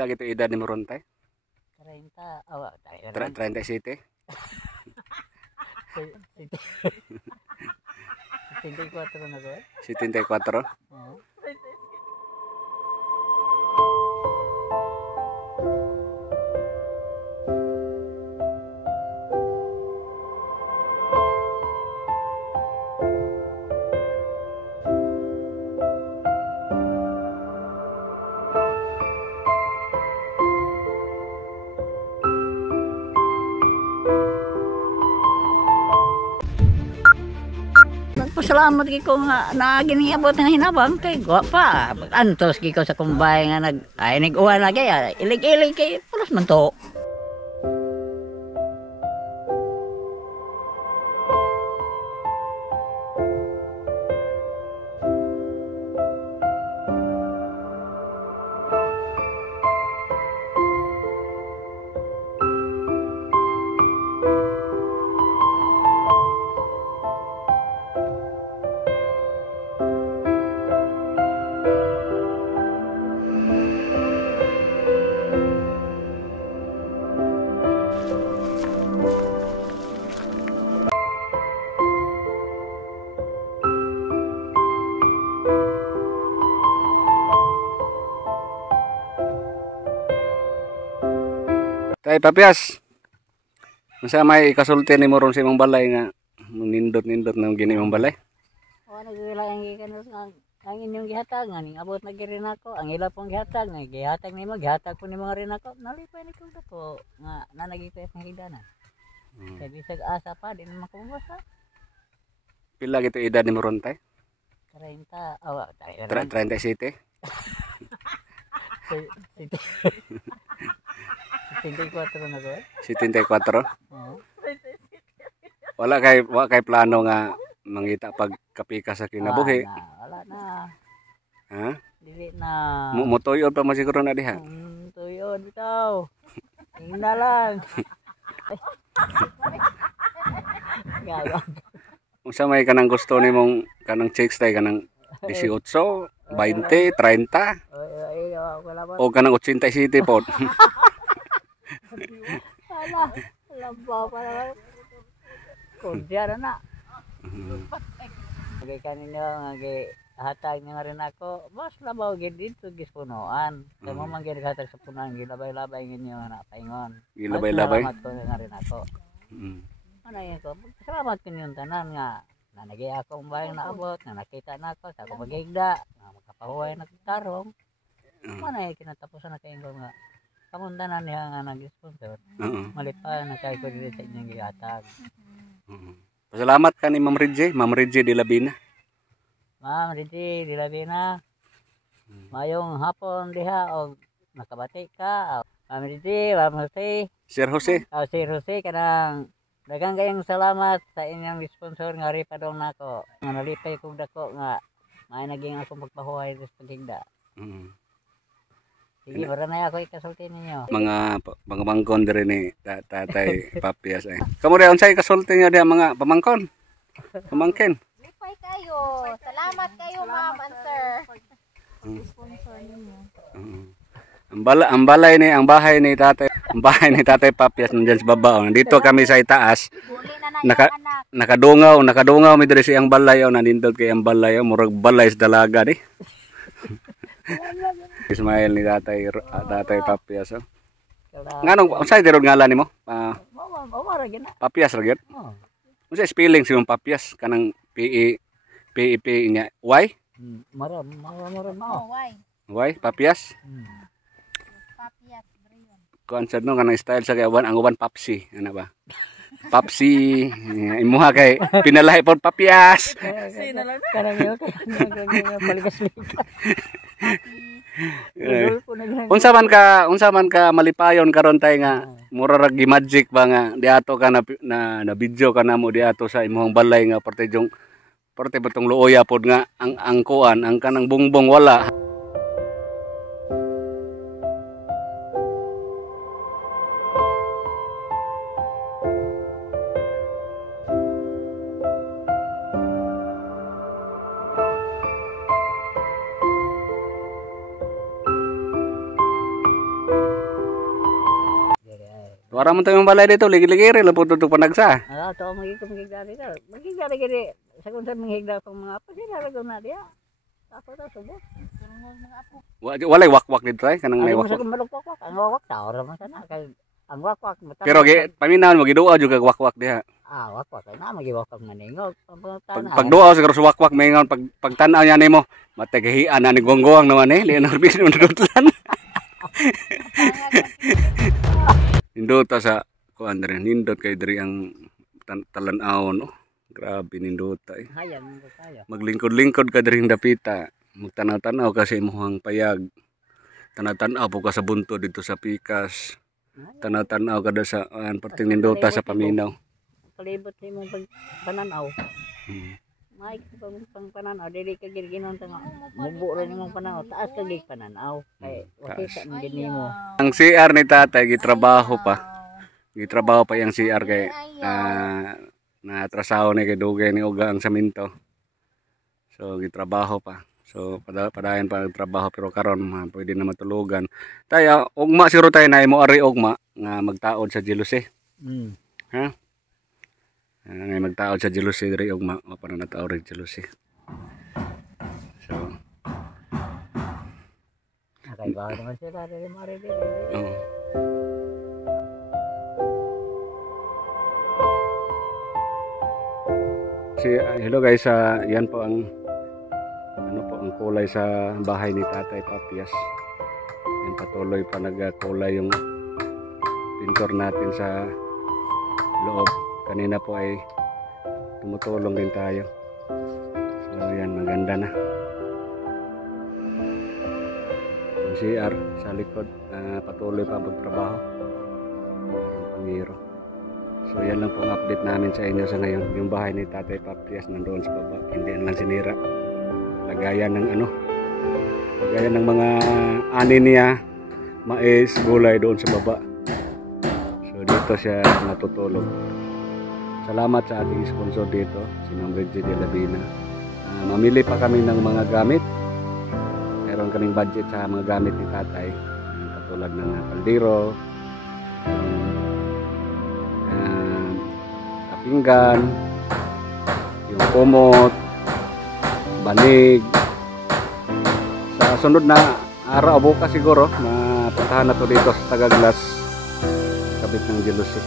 Pila gitu edad ni moron tay? 30, awa, 37. 74 na ko eh. 74. Oo. Salamat ko nga naginiabot nga hinabang kay gwapa. Antos ko sa kumbay nga ay nag-uwan na kaya ilig-ilig kay pulos man to. Tay Papias. Unsa may kasulti ni moron sa imong balay nga nindot-nindot na gini imong balay? O nagilaang gikan ang inyong gihatag nga ning abot na girin ako. Ang ila pong gihatag nga gihatag nimo gihatag ko nimo rin ako. Nalipay ni kung dako nga nanagipes nga higdanan. Kay bisag asa pa din makubasa. Pila gitu edad ni moron tay? 30, awa, 37. 74 na ko eh. 74. Oo. Wala kay plano nga mangita pagkapika sa kinabuhi. Wala na. Ha? Dili na. Mutoyod pa masiguro na diha. Tuyod bitaw. Tingnan lang. Gawang. Unsa may kanang gusto nimong kanang chicks tay kanang 18, 20, 30 Ay, wala ba? o kanang 87 pod. Wala. Labaw pa naman. Kundya na. Kaya kanina nga hatag niya nga rin ako, mas labaw gid dito gispunuan. Kaya mo man gid hatag sa punuan, gilabay-labay ninyo na paingon. Gilabay-labay. Salamat ko nga rin ako. Ano yun ko? Salamat ko yung tanan nga. Nanagay ako ang bayang naabot, na nakita na ako sa ako magigda, na makapahuway na tarong. Ano yun kinatapusan na kayo nga. Kamuntanan niya nga nag-sponsor. Malipa na kayo ko dito sa inyong gihatag. Pasalamat ka ni Ma'am Reggie de Labina. Ma'am Reggie de Labina. Mayong hapon diha o nakabati ka. Ma'am Reggie, Ma'am Jose. Sir Jose. Sir Jose kanang daghang kayong salamat sa inyong sponsor nga ripadong nako. Nga nalipay kog dako nga may naging ako magpahuway sa pagigda. Sige, para na ako ikasulti ninyo. Mga pamangkon diri ni Tatay Papias ay. Kamo rin unsay kasulti niyo diha mga pamangkon? Pamangkin. Lipay kayo. Salamat kayo, ma'am and sir. Sponsor ninyo. Ang bahay ni Tatay Papias nandiyan sa baba. Nandito kami sa itaas. Nakadungaw mi diri sa iyang balay nandindot kay ang balay murag balay sa dalaga di. Ismail ni Tatay Papias. Nganong unsay dirod ngalan nimo? Papias ra gyud. Unsay spelling si Papias kanang PEP nya Y? Maram. Y Papias. Papias, Brion. Kuan sad no kanang style sa kay ang uban Papsi, ana ba? Papsi, imuha kay pinalahi pod Papias. Kanang yo palikas. Unsa man ka malipayon karon tay nga mura ra gi magic ba nga diato ka na video ka namo diato sa imong balay nga parte batong luoya pod nga ang kuan ang kanang bungbong wala. Wala mo tayong balay dito, ligil-ligiri lang po ito panagsa. to magigda dito. Magigda gidi sa kung sa manghigda kong mga apo sila lagaw na diya. Ako to subo. Walay wakwak dito ay kanang may Ay mo sa wakwak. kumalok-wakwak. Ang wakwak tao ra man sana kay ang wakwak mata. Pero paminaw mo giduwa jud kag wakwak diha. wakwak ay na magiwakwak maningog. Pag duwa siguro sa wakwak may ngon pag tan-aw niya nimo, mategahian na ni gonggong naman eh, Leonor Bis nudutlan. Nindota sa kuan diri, nindot kay diri ang talan-aw no. Grabe nindota eh. Hayang mo tayo. Maglingkod-lingkod ka diri dapita. Magtanaw-tanaw ka sa imong payag. Tanaw-tanaw po ka sa bunto dito sa Pikas. Tanaw-tanaw ka sa perting nindota sa paminaw. Palibot sa imong pananaw. May pang pananaw dili ka giginon ta nga. Mubo rin imong pananaw, taas ka gig pananaw. Kay wakita man gid nimo. Ang CR ni tatay gitrabaho pa. Gitrabaho pa yang CR kay na atrasaho ni kay dugay ni uga ang saminto. So gitrabaho pa. So padayon pa trabaho pero karon pwede na matulugan. Tayo ugma siro tayo na imo ari ugma nga magtaod sa jealousy. Ha? Nga magtaod sa jealousy diri ugma o para nataod sa jealousy. So Kay ba naman sila dili mari dili. Hello guys, yan po ang ang kulay sa bahay ni Tatay Papias. Yan patuloy pa nagkulay yung pintor natin sa loob. Kanina po ay tumutulong din tayo. So yan, maganda na. Yung CR sa likod, patuloy pa magtrabaho. Ang pangiro. So yan lang pong update namin sa inyo sa ngayon. Yung bahay ni Tatay Papias nandoon sa baba. Hindi lang sinira. Lagayan ng mga ani niya, mais, gulay doon sa baba. So dito siya natutulog. Salamat sa ating sponsor dito, si Ma'am Reggie de Labina. Mamili pa kami ng mga gamit. Meron kaming budget sa mga gamit ni Tatay. Katulad ng kaldero, pinggan, yung kumot, banig. Sa sunod na araw bukas siguro mapuntahan na to dito sa Tagaglas, kabit ng jealousy.